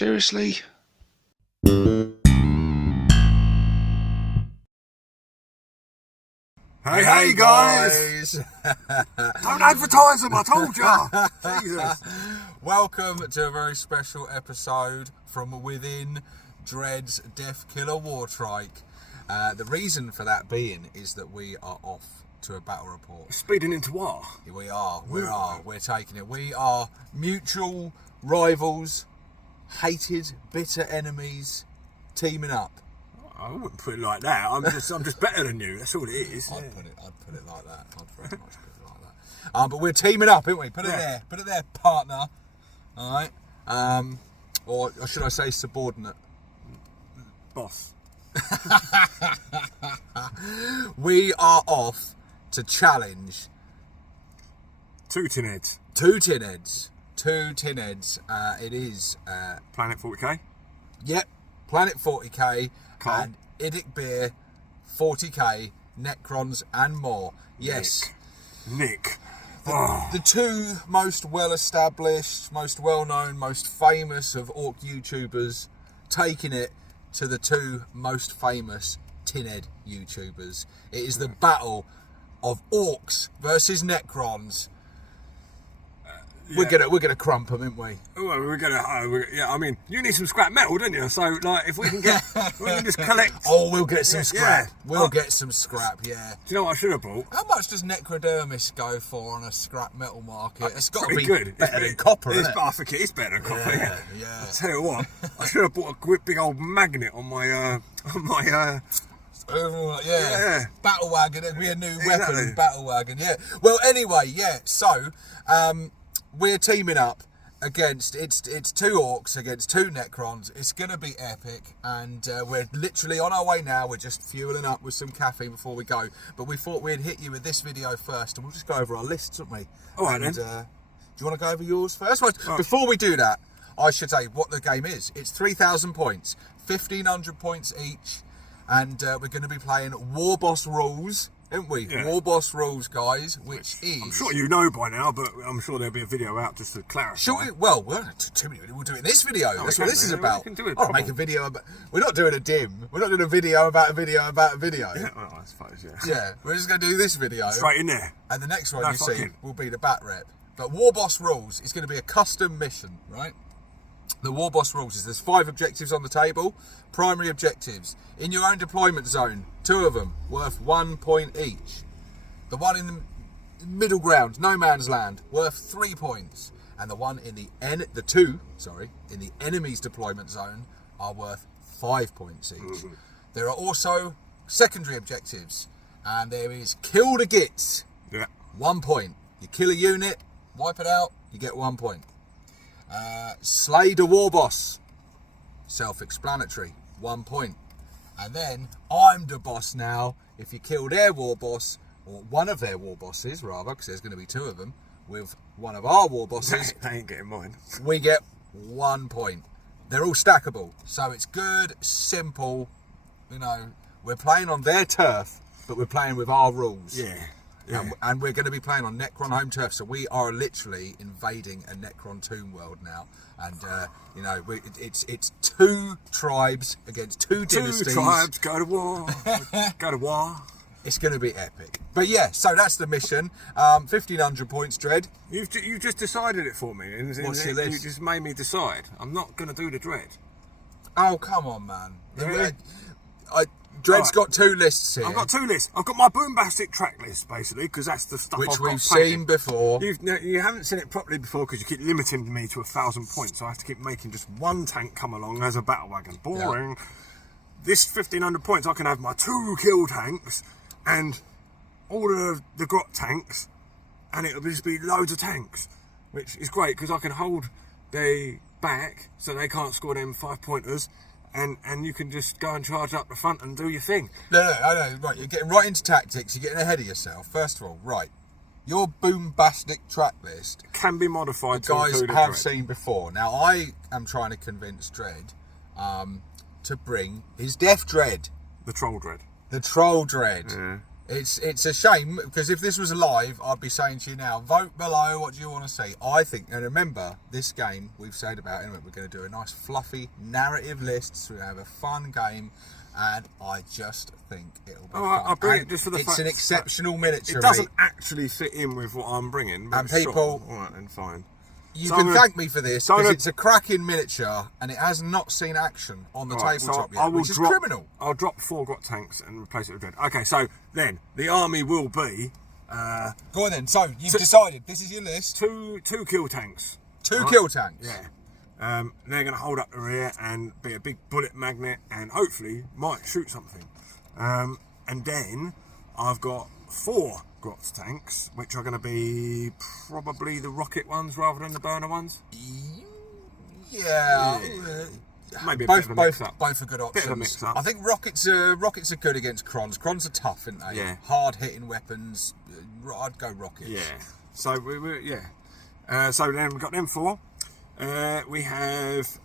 Seriously? Hey guys! Don't advertise them, I told ya! Jesus. Welcome to a very special episode from within Dread's Death Killer War Trike. The reason for that being is that we are off to a battle report. Speeding into Waaagh. We're taking it. We are mutual rivals, hated, bitter enemies, teaming up. I wouldn't put it like that. I'm just better than you. That's all it is. I'd put it like that. I'd very much put it like that. But we're teaming up, aren't we? Put it there, partner. All right. Or should I say subordinate? Boss. We are off to challenge Two tin heads. It is Planet 40k. Yep, Planet 40k Cool. and IDICBeer 40k, Necrons and more. Yes. Nick. The two most well-established, most well-known, most famous of Ork YouTubers taking it to the two most famous tinhead YouTubers. It is the battle of Orks versus Necrons. We're gonna crump them, aren't we? Well, I mean, you need some scrap metal, don't you? So, like, if we can just collect. Oh, we'll get some scrap. Yeah. We'll get some scrap. Yeah. Do you know what I should have bought? How much does Necrodermis go for on a scrap metal market? It's got to be good. better than copper, isn't it? I think it is better than copper. Yeah. I'll tell you what, I should have bought a big old magnet on my Yeah. Battle wagon. It'd be a new weapon. Battle wagon. Yeah. Well, anyway, yeah. So, we're teaming up against it's two Orks against two Necrons. It's gonna be epic, and we're literally on our way now. We're just fueling up with some caffeine before we go. But we thought we'd hit you with this video first, and we'll just go over our lists, won't we? All right, then. Do you want to go over yours first? Well, before we do that, I should say what the game is. It's 3,000 points, 1,500 points each, and we're going to be playing War Boss rules. Aren't we? Yeah. War Boss rules, guys, which is... I'm sure you know by now, but I'm sure there'll be a video out just to clarify. We'll do it in this video. That's what this is about. We can do it make a video about... We're not doing a dim. We're not doing a video about a video about a video. Yeah, well, I suppose, yeah. Yeah, we're just going to do this video. Straight in there. And the next one see will be the bat rep. But War Boss rules is going to be a custom mission, right? The War Boss rules is there's 5 objectives on the table. Primary objectives. In your own deployment zone, 2 of them, worth 1 point each. The one in the middle ground, no man's land, worth 3 points. And the one in the two in the enemy's deployment zone are worth 5 points each. Mm-hmm. There are also secondary objectives. And there is kill the Gitz. Yeah. 1 point. You kill a unit, wipe it out, you get 1 point. Slay the War Boss. Self-explanatory. 1 point. And then I'm the boss now. If you kill their War Boss, or one of their War Bosses rather, because there's going to be 2 of them, with one of our War Bosses, they ain't getting mine. we get 1 point. They're all stackable, so it's good, simple. You know, we're playing on their turf, but we're playing with our rules. Yeah. And we're going to be playing on Necron home turf, so we are literally invading a Necron tomb world now. And it's 2 tribes against 2 dynasties. 2 tribes go to war. Go to war. It's going to be epic. But yeah, so that's the mission. 1,500 points, Dread. You've just decided it for me. What's your list? You just made me decide. I'm not going to do the Dread. Oh, come on, man. Really? Dread's got 2 lists here. I've got 2 lists. I've got my boombastic track list, basically, because that's the stuff which I've got we've seen before. You haven't seen it properly before because you keep limiting me to 1,000 points, so I have to keep making just 1 tank come along as a battle wagon. Boring. Yeah. This 1,500 points, I can have my 2 kill tanks and all of the grot tanks, and it'll just be loads of tanks, which is great because I can hold the back so they can't score them 5-pointers. And you can just go and charge up the front and do your thing. No, I know. Right, you're getting right into tactics. You're getting ahead of yourself. First of all, right, your boombastic track list can be modified. The guys have seen before. Now, I am trying to convince Dread to bring his Death Dread. The Troll Dread. The Troll Dread. Yeah. It's a shame, because if this was live, I'd be saying to you now, vote below, what do you want to see? I think, and remember, this game, we've said about it, we're going to do a nice fluffy narrative list, so we have a fun game, and I just think it'll be fun. I'll bring it just for the fact it's an exceptional miniature. It doesn't actually fit in with what I'm bringing. But and people, all right, then fine. You can thank me for this, because it's a cracking miniature and it has not seen action on the tabletop yet, which is criminal. I'll drop 4 Grot tanks and replace it with Dread. Okay, so then the army will be. Go on then. So you've decided this is your list. Two kill tanks. Two kill tanks. Yeah. They're going to hold up the rear and be a big bullet magnet and hopefully might shoot something. And then I've got 4 Grot tanks, which are going to be probably the rocket ones rather than the burner ones. Yeah. Maybe both are good options. Bit of a mix up. I think rockets are good against Crons. Crons are tough, aren't they? Yeah. Hard hitting weapons. I'd go rockets. Yeah. So so then we've got them 4. We have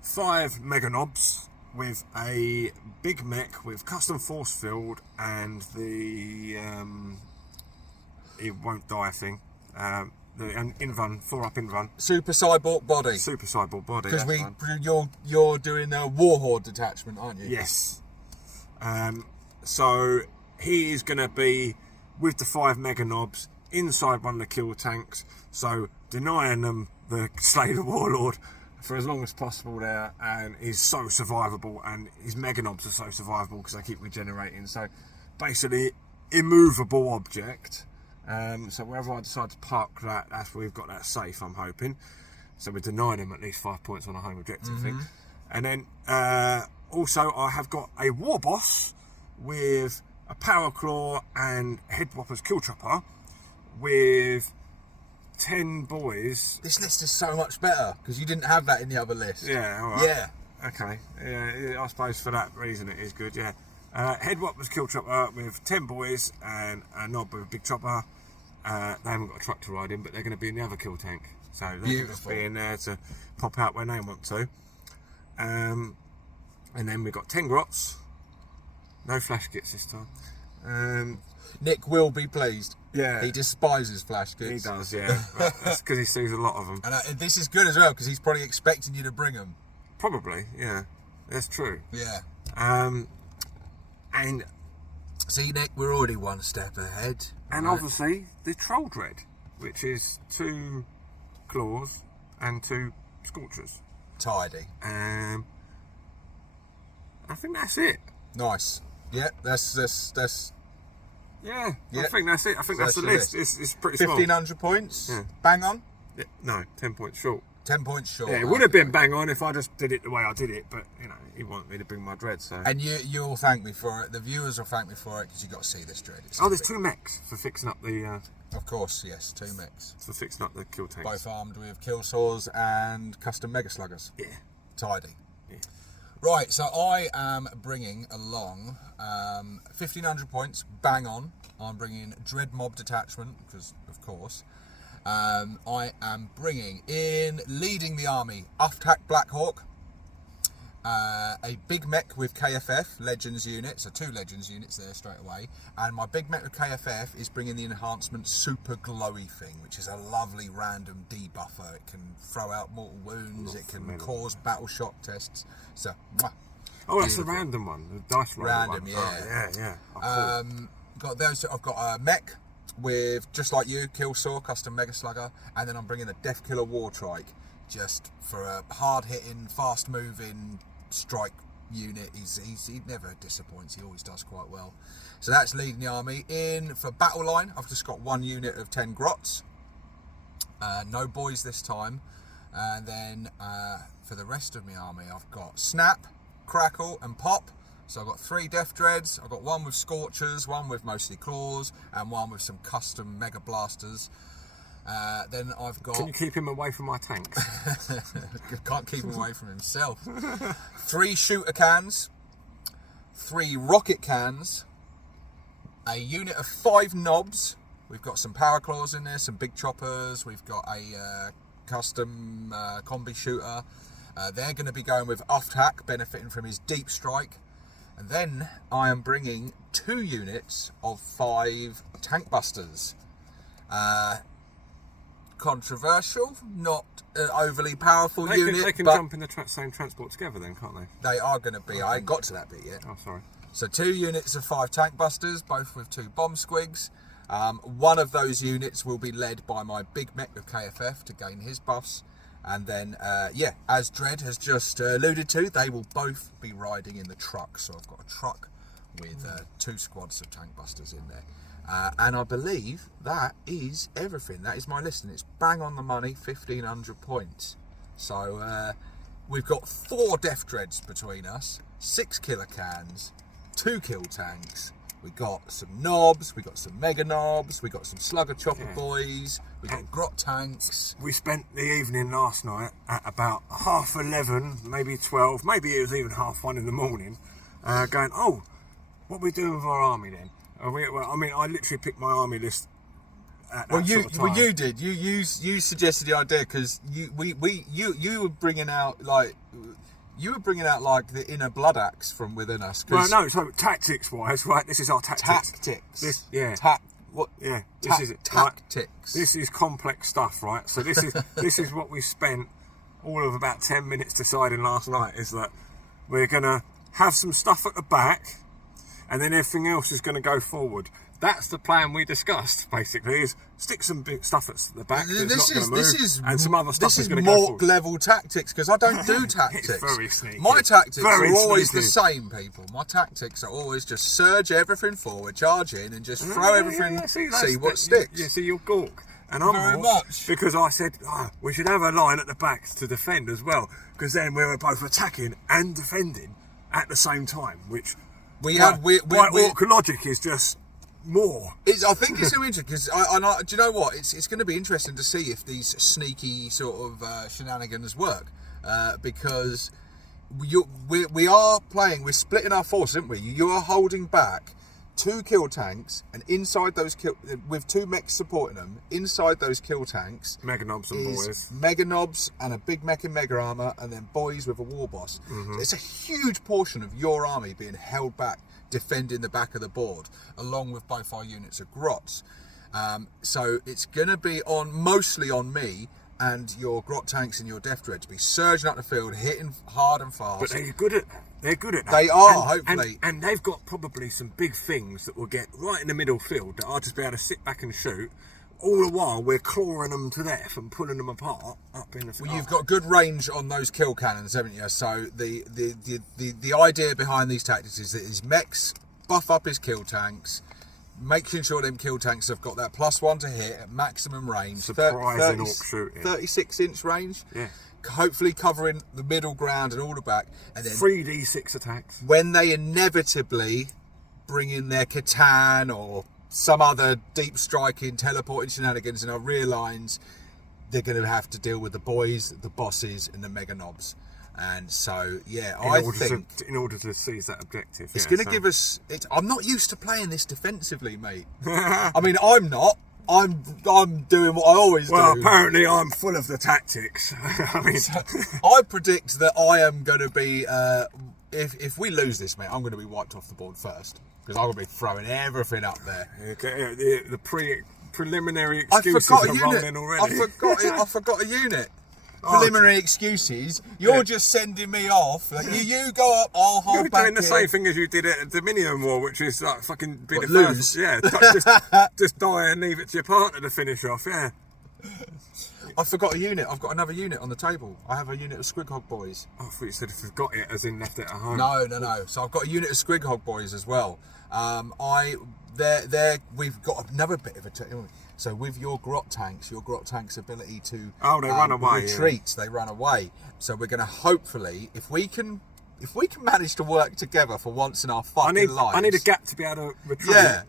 5 Mega Knobs with a big mech with custom force field and the it won't die thing. The in-run, 4-up in-run. Super cyborg body. Super cyborg body. Because you're doing a Warhorde detachment, aren't you? Yes. So he is going to be with the 5 Mega Knobs inside one of the kill tanks. So denying them the Slay the Warlord for as long as possible there, and he's so survivable, and his Mega Knobs are so survivable because they keep regenerating. So basically, immovable object. So wherever I decide to park that, that's where we've got that safe, I'm hoping. So we're denying him at least 5 points on a home objective thing. And then also I have got a War Boss with a Power Claw and Head Whopper's Kill Chopper with 10 boys. This list is so much better because you didn't have that in the other list. Yeah, all right. Yeah. Okay. Yeah, I suppose for that reason it is good, yeah. Head Whopper's Kill Chopper with 10 boys and a knob with a big chopper. They haven't got a truck to ride in, but they're going to be in the other kill tank. So they're going to be in there to pop out when they want to. And then we've got 10 Grots. No Flash Gitz this time. Nick will be pleased. Yeah. He despises Flash Gitz. He does, yeah. That's because he sees a lot of them. And this is good as well because he's probably expecting you to bring them. Probably, yeah. That's true. Yeah. And see, Nick, we're already one step ahead. And obviously the Troll Dread, which is 2 Claws and 2 Scorchers. Tidy. I think that's it. Nice. Yeah, that's. Yeah, I think that's it. I think that's the list. It's pretty small. 1,500 points. Yeah. Bang on. Yeah, no, 10 points short. 10 points short. Yeah, it would have been bang on if I just did it the way I did it, but you know, he wanted me to bring my dread, so. And you'll thank me for it. The viewers will thank me for it because you got to see this dread. There's 2 mechs for fixing up the. Of course, yes, 2 mechs. For fixing up the kill tanks. Both armed with kill saws and custom mega sluggers. Yeah. Tidy. Yeah. Right, so I am bringing along 1,500 points, bang on. I'm bringing Dread Mob Detachment, because of course. I am bringing in, leading the army, Uftak Blackhawk, a big mech with KFF, Legends unit, so 2 Legends units there straight away, and my big mech with KFF is bringing the enhancement Super Glowy thing, which is a lovely random debuffer. It can throw out mortal wounds, it can cause battle shock tests, so oh, that's the random one, the dice random one. yeah. Oh, yeah. Oh, cool. Got those. I've got a mech with, just like you, Kill Saw, custom Mega Slugger, and then I'm bringing the Death Killer War Trike just for a hard-hitting, fast-moving strike unit. He never disappoints. He always does quite well. So that's leading the army. In for battle line, I've just got 1 unit of 10 Grots. No boys this time. And then for the rest of my army, I've got Snap, Crackle, and Pop. So I've got 3 Death Dreads, I've got 1 with Scorchers, 1 with mostly Claws, and 1 with some custom Mega Blasters. Then I've got... Can you keep him away from my tanks? Can't keep him away from himself. 3 Shooter Cans, 3 Rocket Cans, a unit of 5 Knobs. We've got some Power Claws in there, some Big Choppers, we've got a custom Combi Shooter. They're going to be going with Uftak, benefiting from his Deep Strike. And then I am bringing 2 units of 5 tank busters. Controversial, not an overly powerful unit. They can but jump in the same transport together then, can't they? They are going to be. I ain't got to that bit yet. Oh, sorry. So 2 units of 5 tank busters, both with 2 bomb squigs. One of those units will be led by my big mech of KFF to gain his buffs. And then, as Dread has just alluded to, they will both be riding in the truck. So I've got a truck with 2 squads of tank busters in there. And I believe that is everything. That is my list, and it's bang on the money, 1,500 points. So we've got 4 Death Dreads between us, 6 killer cans, 2 kill tanks. We got some knobs, we got some mega knobs, we got some slugger chopper boys, we got grot tanks. We spent the evening last night at about 11:30, maybe 12, maybe it was even 1:30 in the morning, going, oh, what are we doing with our army then? I literally picked my army list at that sort of time. Well, you did. You suggested the idea because you were bringing out like the inner blood axe from within us. Well, no. So tactics wise, right? This is our tactics. Tactics. What? Yeah. This is tactics. This is complex stuff, right? So this is what we spent all of about 10 minutes deciding last night. Is that we're gonna have some stuff at the back. And then everything else is going to go forward. That's the plan we discussed, basically, is stick some big stuff at the back that's not going to move, and some other stuff is going to go forward. This is Mork level tactics, because I don't do tactics. It's very sneaky. My tactics are always the same, people. My tactics are always just surge everything forward, charge in, and just throw everything, see what sticks. Yeah, see, you're Gork. And I'm very much. Because I said, we should have a line at the back to defend as well, because then we were both attacking and defending at the same time, which... Ork logic is just more. I think it's so interesting because do you know what? It's going to be interesting to see if these sneaky sort of shenanigans work because we're splitting our force, aren't we? You are holding back 2 kill tanks, and inside those with 2 mechs supporting them, inside those kill tanks, mega knobs and boys, mega knobs and a big mech in mega armor, and then boys with a war boss. Mm-hmm. So it's a huge portion of your army being held back, defending the back of the board, along with both our units of grots. So it's going to be mostly on me and your grot tanks and your death dread to be surging up the field, hitting hard and fast. But they're good at that. They are, hopefully. And they've got probably some big things that will get right in the middle field that I'll just be able to sit back and shoot. All the while we're clawing them to death and pulling them apart up in the field. Well, you've got good range on those kill cannons, haven't you? So the idea behind these tactics is that his mechs buff up his kill tanks, making sure them kill tanks have got that +1 to hit at maximum range. Surprising orc shooting. 36-inch range. Yeah. Hopefully covering the middle ground and all the back. And then 3d6 attacks. When they inevitably bring in their Catan or some other deep striking, teleporting shenanigans in our rear lines, they're going to have to deal with the boys, the bosses, and the mega knobs. And so, in order to seize that objective, it's going to give us. I'm not used to playing this defensively, mate. I mean, I'm not. I'm doing what I always do. Well, apparently, I'm full of the tactics. I mean, I predict that I am going to be. If we lose this, mate, I'm going to be wiped off the board first because I'm going to be throwing everything up there. Okay, the preliminary excuses are rolling already. I forgot a unit. Preliminary excuses. You're just sending me off. You go up, I'll hold back. You're doing the same thing as you did at the Dominion War, which is like fucking be the lose. first. Yeah, just die and leave it to your partner to finish off. Yeah. I forgot a unit. I've got another unit on the table. I have a unit of Squighog boys. Oh, I thought you said if you've got it, as in left it at home. No. So I've got a unit of Squighog boys as well. We've got another bit of a. So with your grot tank's ability to run away. Retreat, they run away. So we're going to hopefully, if we can manage to work together for once in our fucking lives. I need a gap to be able to retreat. Yeah.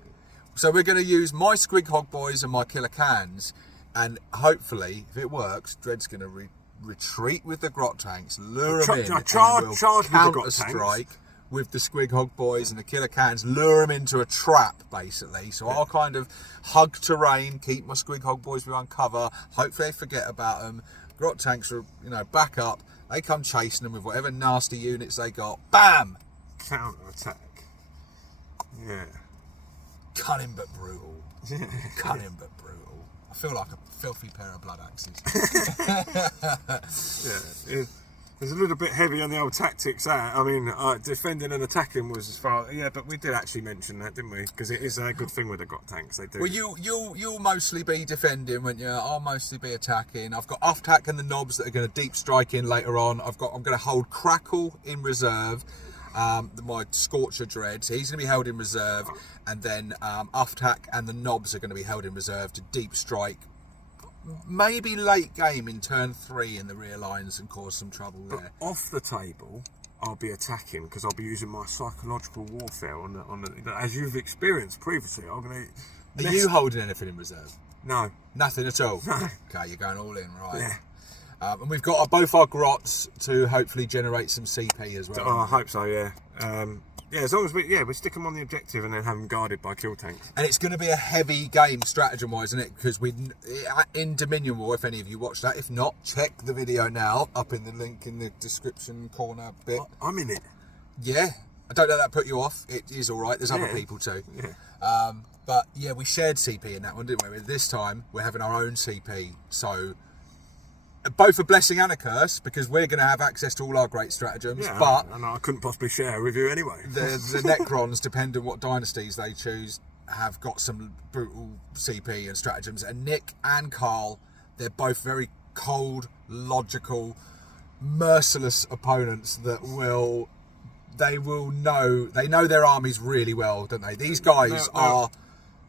So we're going to use my Squighog boys and my killer cans, and hopefully, if it works, Dread's going to retreat with the grot tanks, lure them in, charge and with the grot strike with the Squighog boys and the killer cans, lure them into a trap, basically. So I'll kind of hug terrain, keep my Squighog boys behind cover. Hopefully they forget about them. Grot tanks are, back up. They come chasing them with whatever nasty units they got. Bam! counter-attack. Yeah. Cunning but brutal. Cunning but brutal. I feel like a filthy pair of blood axes. Yeah. It's a little bit heavy on the old tactics. I mean, defending and attacking was as far. Yeah, but we did actually mention that, didn't we? Because it is a good thing with the got tanks. They do. Well, you'll mostly be defending, won't you? I'll mostly be attacking. I've got off-tack and the knobs that are going to deep strike in later on. I'm going to hold Crackle in reserve. My Scorcher Dreads, he's going to be held in reserve, and then off-tack and the knobs are going to be held in reserve to deep strike. Maybe late game in turn 3 in the rear lines and cause some trouble there. But off the table, I'll be attacking because I'll be using my psychological warfare on the as you've experienced previously. I'm going to. Are you holding anything in reserve? No. Nothing at all? No. Okay, you're going all in, right? Yeah. And we've got both our grots to hopefully generate some CP as well. Oh, I hope so, yeah. Yeah, as long as we stick them on the objective and then have them guarded by kill tanks. And it's going to be a heavy game stratagem-wise, isn't it? Because in Dominion War, if any of you watched that, if not, check the video now, up in the link in the description corner bit. I'm in it. Yeah. I don't know that put you off. It is all right. There's other people too. Yeah. But yeah, we shared CP in that one, didn't we? This time, we're having our own CP. So both a blessing and a curse, because we're going to have access to all our great stratagems, but and I couldn't possibly share with you anyway. the Necrons, depending on what dynasties they choose, have got some brutal CP and stratagems. And Nick and Carl, they're both very cold, logical, merciless opponents that they know their armies really well, don't they? These guys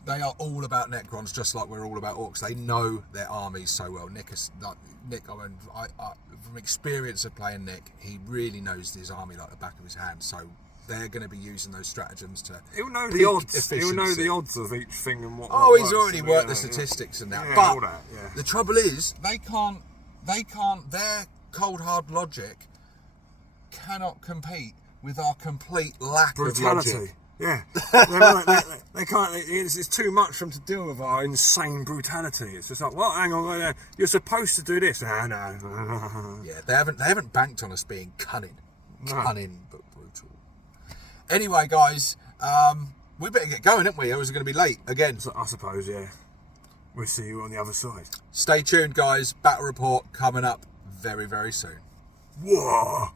they are all about Necrons, just like we're all about Orks. They know their armies so well. Nick, from experience of playing Nick, he really knows his army like the back of his hand. So they're going to be using those stratagems to. He'll know the odds. He'll know the odds of each thing and what. Oh, he's already worked the statistics and that. Yeah, but all that, yeah. The trouble is, they can't. Their cold hard logic cannot compete with our complete lack brutality. of logic. Yeah, they can't. It's too much for them to deal with our insane brutality. It's just like, well, hang on, you're supposed to do this. No. Yeah, they haven't banked on us being cunning but brutal. Anyway, guys, we better get going, haven't we? Or is it going to be late again? So, I suppose, yeah. We'll see you on the other side. Stay tuned, guys. Battle report coming up very, very soon. Waaagh!